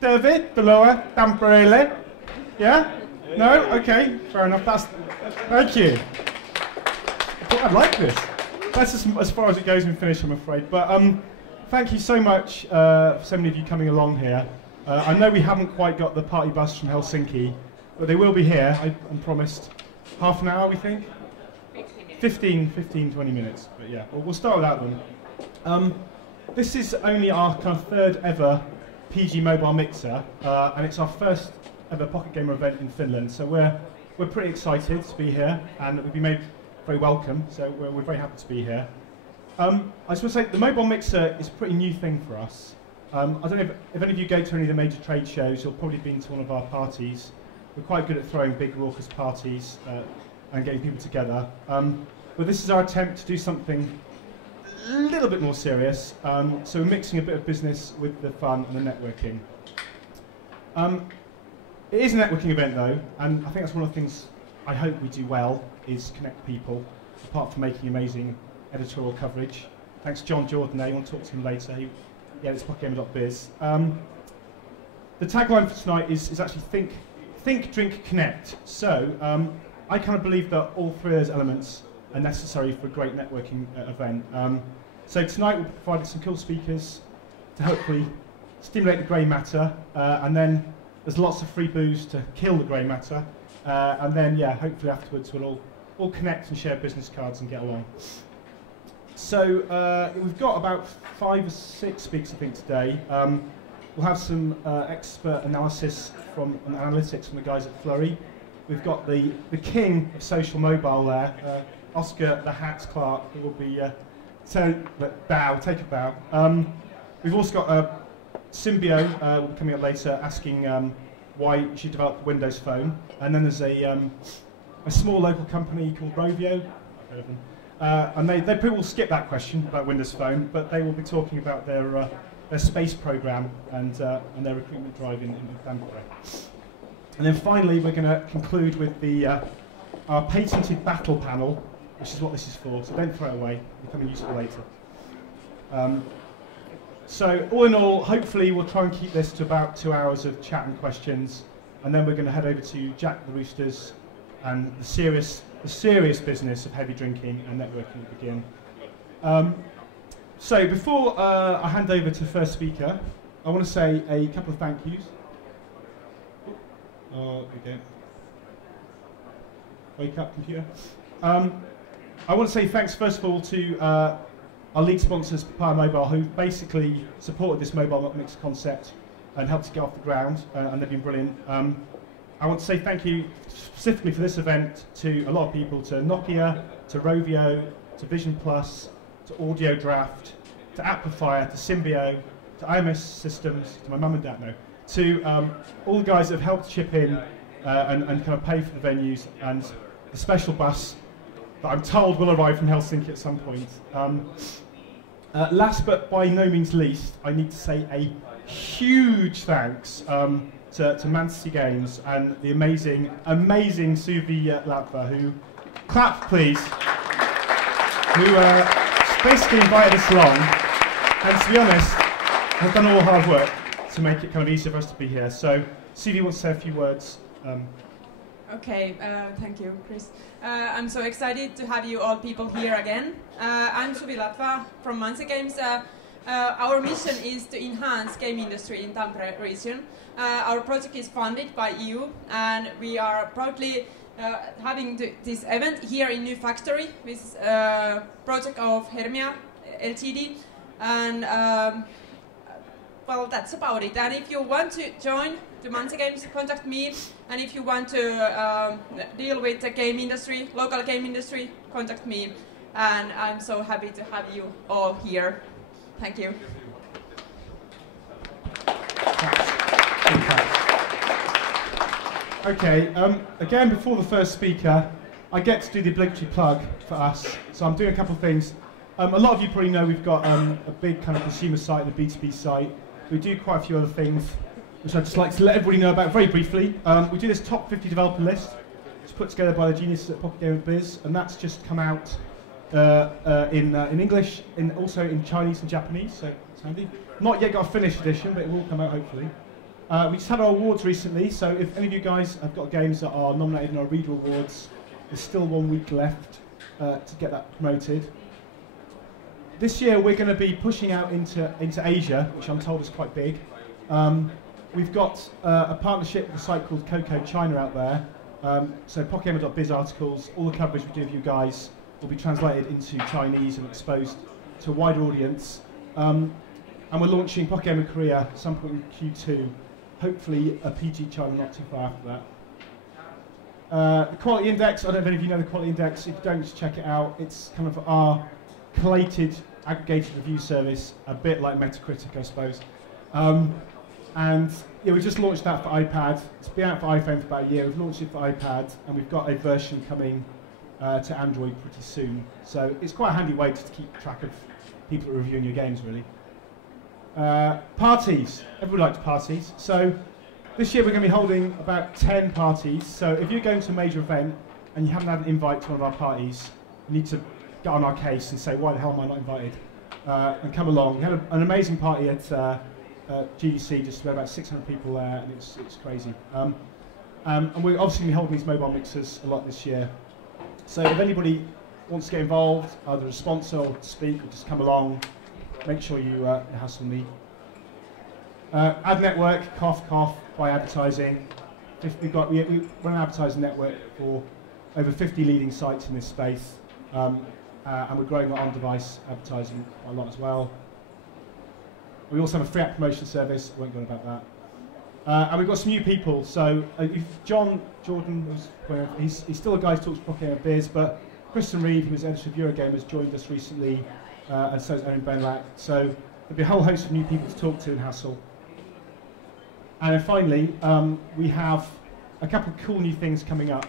David, below Tampere. Yeah? No? Okay, fair enough. Thank you. I thought I'd like this. That's as far as it goes in Finnish, I'm afraid. But thank you so much for so many of you coming along here. I know we haven't quite got the party bus from Helsinki, but they will be here, I'm promised. Half an hour, we think? 15, 20 minutes. But yeah, we'll start without them. This is only our kind of third ever PG mobile mixer, and it's our first ever Pocket Gamer event in Finland. So we're pretty excited to be here, and we've been made very welcome. So we're very happy to be here. I just want to say the mobile mixer is a pretty new thing for us. I don't know if any of you go to any of the major trade shows. You'll probably been to one of our parties. We're quite good at throwing big raucous parties and getting people together. But this is our attempt to do something a little bit more serious. So we're mixing a bit of business with the fun and the networking. It is a networking event though, and I think that's one of the things I hope we do well, is connect people, apart from making amazing editorial coverage. Thanks to John Jordan there, you want to talk to him later. Yeah, it's pocketgamer.biz. The tagline for tonight is actually think, drink, connect. So I kind of believe that all three of those elements are necessary for a great networking event. So tonight we'll provide some cool speakers to hopefully stimulate the grey matter, and then there's lots of free booze to kill the grey matter, and then yeah, hopefully afterwards we'll all connect and share business cards and get along. So we've got about 5 or 6 speakers I think today. We'll have some expert analysis and analytics from the guys at Flurry. We've got the king of social mobile there, Oscar the Hat Clark, who will be take a bow. We've also got Symbio, will be coming up later, asking why she developed the Windows Phone. And then there's a small local company called Rovio, and they probably will skip that question about Windows Phone, but they will be talking about their space program and their recruitment drive in Tampere. And then finally, we're going to conclude with our patented battle panel, which is what this is for, so don't throw it away, it'll become useful later. So all in all, hopefully we'll try and keep this to about 2 hours of chat and questions, and then we're going to head over to Jack the Roosters and the serious business of heavy drinking and networking will begin. So before I hand over to the first speaker, I want to say a couple of thank yous. Oh, okay. Wake up, computer. I want to say thanks first of all to our lead sponsors, Papaya Mobile, who basically supported this mobile mix concept and helped to get off the ground, and they've been brilliant. I want to say thank you specifically for this event to a lot of people, to Nokia, to Rovio, to Vision Plus, to Audio Draft, to Amplifier, to Symbio, to IMS Systems, to my mum and dad, to all the guys that have helped chip in and kind of pay for the venues, and the special bus that I'm told will arrive from Helsinki at some point. Last but by no means least, I need to say a huge thanks to Manse Games and the amazing Suvi Latva, who, clap please, who basically invited us along, and to be honest, have done all the hard work to make it kind of easier for us to be here. So Suvi wants to say a few words. Okay, thank you, Chris. I'm so excited to have you all people here again. I'm Suvi Latva from Manse Games. Our mission is to enhance game industry in Tampere region. Our project is funded by EU, and we are proudly having this event here in new factory with project of Hermia Ltd. And well, that's about it. And if you want to join the Manse Games, contact me. And if you want to deal with the game industry, local game industry, contact me. And I'm so happy to have you all here. Thank you. Okay, again, before the first speaker, I get to do the obligatory plug for us. So I'm doing a couple of things. A lot of you probably know we've got a big kind of consumer site, a B2B site. We do quite a few other things, which I'd just like to let everybody know about very briefly. We do this top 50 developer list. It's put together by the geniuses at Pocket Gamer Biz, and that's just come out in English, also in Chinese and Japanese, so it's handy. Not yet got a Finnish edition, but it will come out hopefully. We just had our awards recently, so if any of you guys have got games that are nominated in our Reader Awards, there's still 1 week left to get that promoted. This year we're going to be pushing out into Asia, which I'm told is quite big. We've got a partnership with a site called Coco China out there. So Pokemon.biz articles, all the coverage we do of you guys will be translated into Chinese and exposed to a wider audience. And we're launching Pokemon Korea at some point in Q2. Hopefully a PG China not too far after that. The Quality Index, I don't know if any of you know the Quality Index. If you don't, just check it out. It's kind of our collated, aggregated review service, a bit like Metacritic, I suppose. And yeah, we just launched that for iPad. It's been out for iPhone for about a year. We've launched it for iPad, and we've got a version coming to Android pretty soon. So it's quite a handy way to keep track of people that are reviewing your games, really. Parties. Everybody likes parties. So this year we're going to be holding about 10 parties. So if you're going to a major event and you haven't had an invite to one of our parties, you need to get on our case and say, why the hell am I not invited? And come along. We had an amazing party at GDC, just about 600 people there, and it's crazy. And we're obviously going to be holding these mobile mixers a lot this year. So if anybody wants to get involved, either a sponsor or to speak, or just come along, make sure you hassle me. Ad network, cough, by advertising. We run an advertising network for over 50 leading sites in this space, and we're growing our on-device advertising quite a lot as well. We also have a free app promotion service. I won't go on about that. And we've got some new people. So Jordan, he's still a guy who talks Pokemon Beers, but Kristen Reed, who was editor of Eurogamers, joined us recently, and so is Owen Benlack. So there'll be a whole host of new people to talk to and hassle. And then finally, we have a couple of cool new things coming up.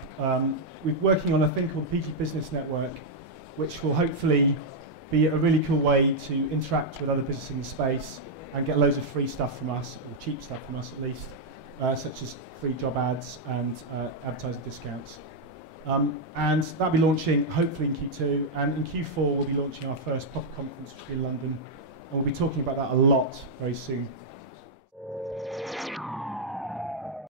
We're working on a thing called the PG Business Network, which will hopefully be a really cool way to interact with other businesses in the space and get loads of free stuff from us, or cheap stuff from us at least, such as free job ads and advertising discounts. And that'll be launching hopefully in Q2, and in Q4 we'll be launching our first proper conference, which will be in London, and we'll be talking about that a lot very soon.